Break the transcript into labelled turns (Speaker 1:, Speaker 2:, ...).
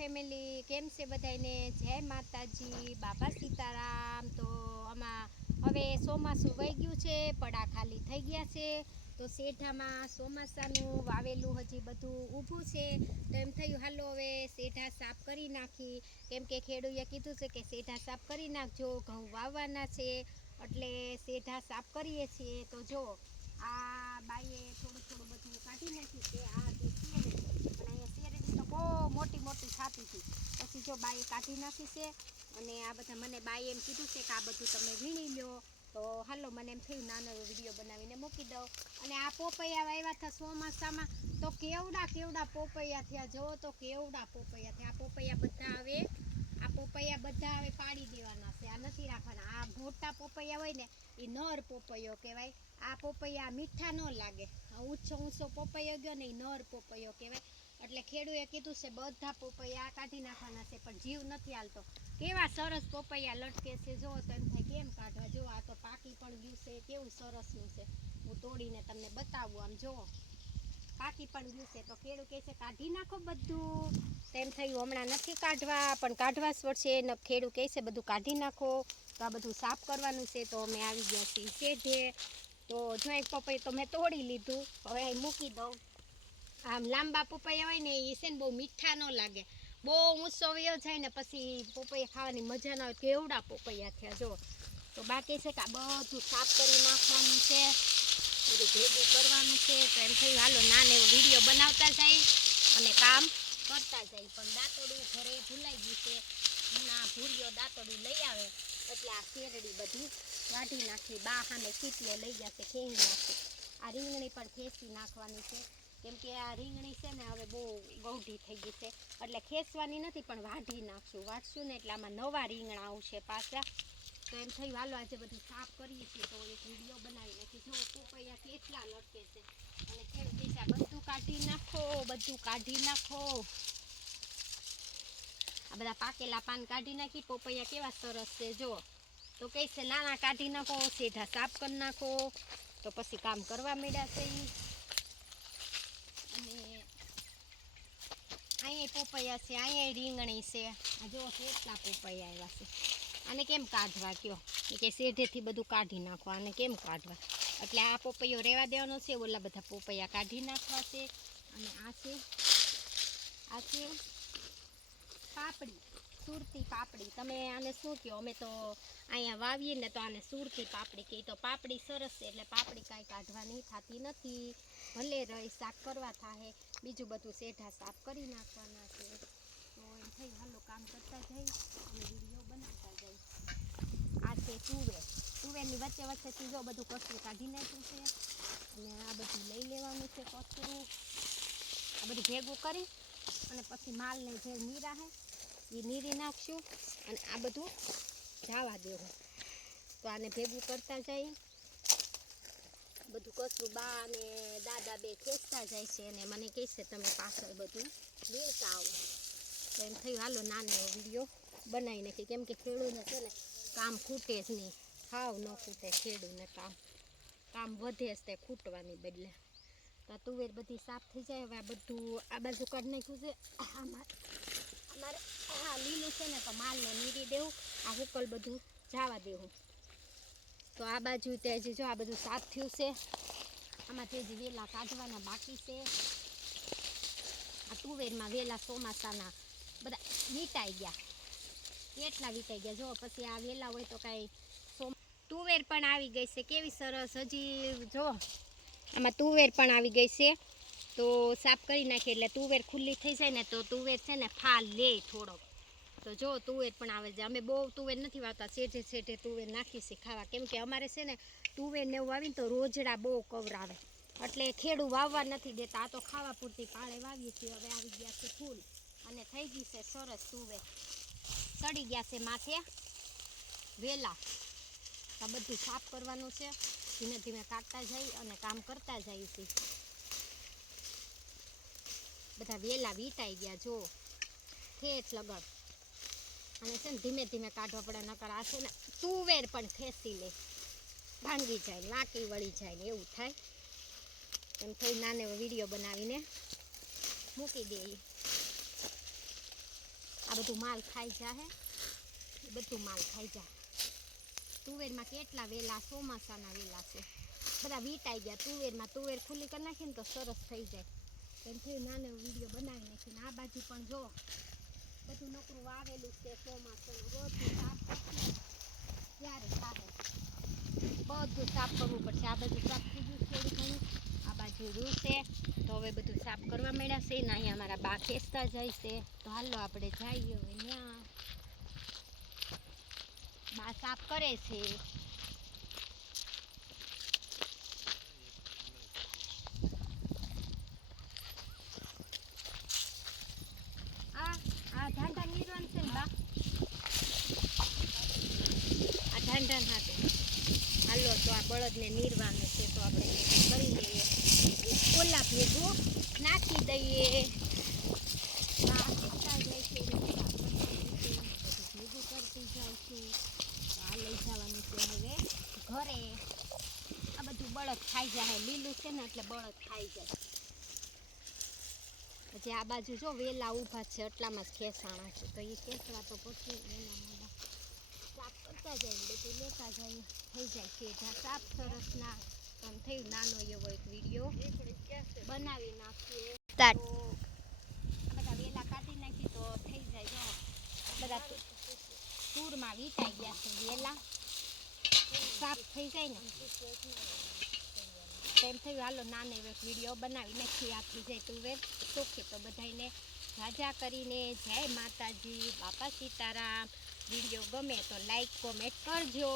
Speaker 1: Family કેમ છે બધાને જય માતાજી, બાબા સીતારામ. તો આમાં હવે ચોમાસું વહી ગયું છે, પડા ખાલી થઈ ગયા છે. તો શેઠામાં ચોમાસાનું વાવેલું હજી બધું ઊભું છે. તો એમ થયું, હાલો હવે શેઠા સાફ કરી નાખી. કેમ કે ખેડૂએ કીધું છે કે શેઠા સાફ કરી નાખજો, ઘઉં વાવવાના છે. એટલે શેઠા સાફ કરીએ છીએ. તો જો, આ બાઈએ થોડું થોડું બધું કાઢી નાખ્યું છે આ જે શેરડી પણ અહીંયા શેરડી તો બહુ મોટી મોટી થતી હતી બાઈએ કાઢી નાખી છે. અને આ બધા મને બાઈએ એમ કીધું છે કે આ બધું તમે વીણી લો. તો હાલો, મને એમ થયું, નાનો એવો વીડિયો બનાવીને મૂકી દઉં. અને આ પોપૈયા વાવ્યા હતા ચોમાસામાં. તો કેવડા કેવડા પોપૈયા થયા જો, તો કેવડા પોપૈયા થયા. આ પોપૈયા બધા આવે આ પોપૈયા બધા હવે પાડી દેવાના છે. આ નથી રાખવાના. આ મોટા પોપૈયા હોય ને, એ નર પોપૈયો કહેવાય. આ પોપૈયા મીઠા ન લાગે. ઊંચો ઊંચો પોપૈયો ગયો ને, એ નર પોપૈયો કહેવાય. એટલે ખેડૂએ કીધું છે, બધા પોપૈયા કાઢી નાખવાના છે, પણ જીવ નથી હાલતો. કેવા સરસ પોપૈયા લટકે છે, જો તો એમ થાય કેમ કાઢવા? જો આ તો પાકી પણ ગયું છે, કેવું સરસનું છે. હું તોડીને તમને બતાવું આમ, જુઓ. પાકી પણ ગયું છે, તો ખેડૂ કહે છે, કાઢી નાખો બધું. તેમ થયું, હમણાં નથી કાઢવા, પણ કાઢવા જ પડશે. ખેડૂ કહે છે, બધું કાઢી નાખો. તો આ બધું સાફ કરવાનું છે, તો અમે આવી ગયા છીએ શેઢે. તો જો એક પપૈયું તો મેં તોડી લીધું. હવે મૂકી દઉં. આમ લાંબા પપૈયા હોય ને એ છે ને બહુ મીઠા ન લાગે. બહુ ઊંચો વયો જાય ને પછી પપૈયા ખાવાની મજા ના આવે. કેવડા પપૈયા થયા જો તો બાકી છે કે આ બધું સાફ કરી નાખવાનું છે. બધું ભેગું કરવાનું છે. તો એમ થયું, હાલો, નાને એવો વીડિયો બનાવતા જાય અને કામ કરતા જાય. પણ દાંતોડું ઘરે ભૂલાઈ ગયું છે. ના ભૂરિયો દાંતોડું લઈ આવે. એટલે આ શેરડી બધી વાઢી નાખી, બા સામે કીટલો લઈ જશે ખેંચી નાખી. આ રીંગણી પણ ખેંચી નાખવાની છે. કેમ કે આ રીંગણી છે ને હવે બહુ ગૌઢી થઈ ગઈ છે. એટલે ખેંચવાની નથી, પણ વાઢી નાખશું. વાઢશું ને એટલે આમાં નવા રીંગણા આવશે પાછા. તો એમ થયું, હાલો, આજે બધું સાફ કરીએ છીએ. તો એક વીડિયો બનાવી નાખી જો પોપૈયા કેટલા લટકે છે. અને પૈસા બધું કાઢી નાખો, બધું કાઢી નાખો. આ બધા પાકેલા પાન કાઢી નાખી. પોપૈયા કેવા સરસ છે જો તો કહે છે, નાના કાઢી નાખો, સીધા સાફ કરી નાખો. તો પછી કામ કરવા મળ્યા છે ઈ. અને અહીંયા પોપૈયા છે, અહીંયા રીંગણી છે. આ જો કેટલા પોપૈયા આવ્યા છે. આને કેમ કાઢવા કયો? કે શેઢેથી બધું કાઢી નાખો, આને કેમ કાઢવા? એટલે આ પોપૈયો રહેવા દેવાનો છે, ઓલા બધા પોપૈયા કાઢી નાખવા છે. અને આ છે આ છે પાપડી. સુરતી પાપડી. તમે આને શું કહો? અમે તો અહીંયા વાવીએ ને તો આને સુરતી પાપડી કહી. તો પાપડી સરસ છે એટલે પાપડી કાંઈ કાઢવાની થતી નથી. ભલે રહી શાક કરવા થાય બીજું બધું શેઢા સાફ કરી નાખવાના છે. તો એમ થઈ હાલો કામ કરતા જઈ અને વીડિયો બનાવતા જઈ. આ છે તુવેર. તુવેરની વચ્ચે વચ્ચેથી જો બધું કચરું કાઢી નાખ્યું છે અને આ બધું લઈ લેવાનું છે કચરું આ બધું ભેગું કરી અને પછી માલને જે નીરા હે એ નીરી નાખશું અને આ બધું જવા દેવું. તો આને ભેગું કરતા જઈ બધું કશું બા અને દાદા બે ખેંચતા જાય છે અને મને કહે છે, તમે પાછળ બધું વીણતા આવો. તો એમ થયું, હાલો, નાનો વીડિયો બનાવી નાખી કેમ કે ખેડૂને છે ને કામ ખૂટે જ નહીં. હાવ ન ખૂટે ખેડૂને કામ. કામ વધે જ તે ખૂટવાની બદલે. તો આ તુવેર બધી સાફ થઈ જાય. હવે આ બધું આ બાજુ કાઢી નાખ્યું છે. આમાં અમારે આ લીલું છે ને તો માલને નીરી દેવું, આ હુકલ બધું જવા દેવું. તો આ બાજુ તે જો આ બધું સાફ થયું છે આમાંથી હજી વેલા કાઢવાના બાકી છે. આ તુવેરમાં વેલા ચોમાસાના બધા વીટાઈ ગયા. કેટલા વીટાઈ ગયા. જો પછી આ વેલા હોય તો કાંઈ તુવેર પણ આવી ગઈ છે. કેવી સરસ હજી જો. આમાં તુવેર પણ આવી ગઈ છે. તો સાફ કરી નાખીએ એટલે તુવેર ખુલ્લી થઈ જાય ને તો તુવેર છે ને ફાલ લે થોડોક. તો જો તુવેર પણ આવે છે. અમે બહુ તુવેર નથી વાવતા. શેઠે શેઠે તુવેર નાખી છે ખાવા. કેમ કે અમારે છે ને તુવેર ને એવું આવીને તો રોજડા બહુ કવરાવે. એટલે ખેડું વાવવા નથી દેતા. આ તો ખાવા પૂરતી પાળે વાવીએ છીએ. હવે આવી ગયા છે ફૂલ. અને થઈ ગઈ છે સરસ તુવેર. ચડી ગયા છે માથે વેલા. આ બધું સાફ કરવાનું છે. ધીમે ધીમે કાઢતા જઈ અને કામ કરતા જઈએ છીએ. બધા વેલા વીટાઈ ગયા, જો. ઠેઠ લગડ. અને છે ને ધીમે ધીમે કાઢવા પડે, નકર આ છે ને તુવેર પણ ખેંચી લે. ભાંગી જાય લાકી વળી જાય ને એવું થાય. એમ થઈ નાને વીડિયો બનાવીને મૂકી દઈએ આ બધું માલ ખાઈ જાહે. બધું માલ ખાઈ જા. તુવેરમાં કેટલા વેલા, ચોમાસાના વેલા છે. બધા વીટાઈ ગયા, તુવેરમાં તુવેર ખુલ્લી કરી નાખીને તો સરસ થઈ જાય. એમ નાનો વીડિયો બનાવી નાખીને આ બાજુ પણ જો. બધું નોકરું વાવેલું છે સોમાં રોજનું સાફ ત્યારે સારું બધું સાફ કરવું પડશે. આ બાજુ સાફ થઈ ગયું થોડું આ બાજુ રૂ છે. તો હવે બધું સાફ કરવા માંડ્યા છે. ને અહીંયા અમારા બા ખેંચતા જાય છે. તો હાલો આપણે જઈએ હવે ત્યાં બા સાફ કરે છે આ આ ઢાંઢા નીરવાનું છે ને બા આ હાથે. હાલો, તો આ બળદને નીરવાનું છે, તો આપણે કરી લઈએ. ઓલા ભેગું નાખી દઈએ. ભેગું કરતી જાઉં છું. આ લઈ જવાનું છે હવે ઘરે. આ બધું બળદ ખાઈ જાય, લીલું છે ને એટલે બળદ ખાઈ જાય. પછી આ બાજુ જો વેલા ઊભા છે, એટલામાં જ ખેસાણા છે. તો એ ખેસવા તો પછી વેલા કરતા જાય બધું લેતા જાય થઈ જાય શેઢા સાફ સરસના પણ થયું નાનો એવો એક વીડિયો બનાવી નાખીએ. તો બધા વેલા કાઢી નાખી તો થઈ જાય જો. બધા સૂરમાં વીટાઈ ગયા છે વેલા. સાફ થઈ જાય ને. તેમ થયું હાલો નાનો એવો એક વીડિયો બનાવી નાખી આપી જાય તુવેર. સુખી તો બધાને રાજા કરીને જય માતાજી બાપા સીતારામ. વીડિયો ગમે તો લાઈક કોમેન્ટ કરજો.